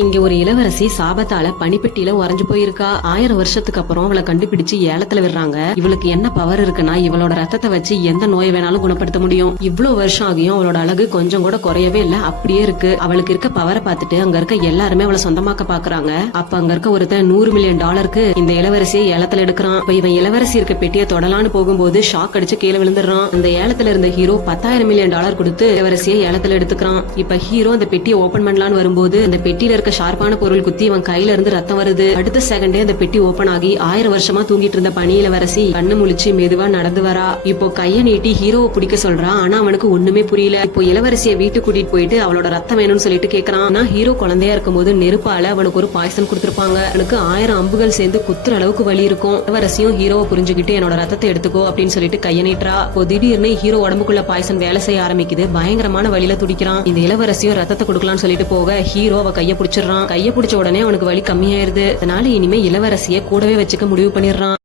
இங்க ஒரு இளவரசி சாபத்தால பனிப்பெட்டியில உறைஞ்சு போயிருக்கா. 1000 வருஷத்துக்கு அப்புறம் அவளை கண்டுபிடிச்சு ஏலத்துல விடுறாங்க. இவளுக்கு என்ன பவர் இருக்குன்னா இவளோட ரத்தத்தை வச்சு எந்த நோயை வேணாலும் குணப்படுத்த முடியும். இவ்வளவு வருஷம் ஆகியும் அவளோட அழகு கொஞ்சம் கூட குறையவே இல்ல, அப்படியே இருக்கு. அவளுக்கு இருக்க பவரை பார்த்துட்டு அங்க இருக்க எல்லாருமே அவளை சொந்தமாக்க பாக்குறாங்க. அப்ப அங்க இருக்க ஒருத்தன் $100 மில்லியன் இந்த இளவரசியை ஏலத்துல எடுக்கிறான். இப்ப இவன் இளவரசி இருக்க பெட்டியை தொடலான்னு போகும்போது ஷாக் அடிச்சு கீழே விழுந்துடுறான். அந்த ஏலத்துல இருந்த ஹீரோ $10,000 மில்லியன் கொடுத்து இளவரசியை ஏலத்துல எடுத்துக்கிறான். இப்ப ஹீரோ அந்த பெட்டியை ஓபன் பண்ணலான்னு வரும்போது அந்த பெட்டியில இருக்க ஷார்ப்பான பொருள் குத்தி இவன் கையில இருந்து ரத்தம் வருது. அடுத்த செகண்டே அந்த பெட்டி ஓபன் ஆகி 1000 வருஷமா தூங்கிட்டு இருந்த பனி இளவரசி கண்ணு முழிச்சு மெதுவா நடந்து வரா. இப்போ கைய நீட்டி ஹீரோவை பிடிக்க சொல்றான். ஆனா அவனுக்கு ஒண்ணுமே புரியல. இப்போ இளவரசியை வீட்டுக்கு கூட்டிட்டு போயிட்டு அவளோட ரத்தம் வேணும்னு சொல்லிட்டு கேக்குறான். ஆனா ஹீரோ குழந்தையா இருக்கும் போது நெருப்பால அவனுக்கு ஒரு பாய்சன் கொடுத்திருப்பாங்க. அவனுக்கு 1000 அம்புகள் சேர்ந்து குத்துற அளவுக்கு வலி இருக்கும். இளவரசியும் ஹீரோவை புரிஞ்சுக்கிட்டு என்னோட ரத்தத்தை எடுத்துக்கோ அப்படின்னு சொல்லிட்டு கைய நீட்டுறா. இப்போ திடீர்னு ஹீரோ உடம்புக்குள்ள பாய்சன் வேலை செய்ய ஆரம்பிக்குது. பயங்கரமான வலியில துடிக்கிறான். இந்த இளவரசியும் ரத்தத்தை கொடுக்கலாம்னு சொல்லிட்டு போக ஹீரோ அவ கைய பிடிச்சிடறான். கைய பிடிச்ச உடனே அவனுக்கு வலி கம்மியாயிருது. அதனால இனிமே இளவரசிய கூடவே வச்சுக்க முடிவு பண்ணிடுறான்.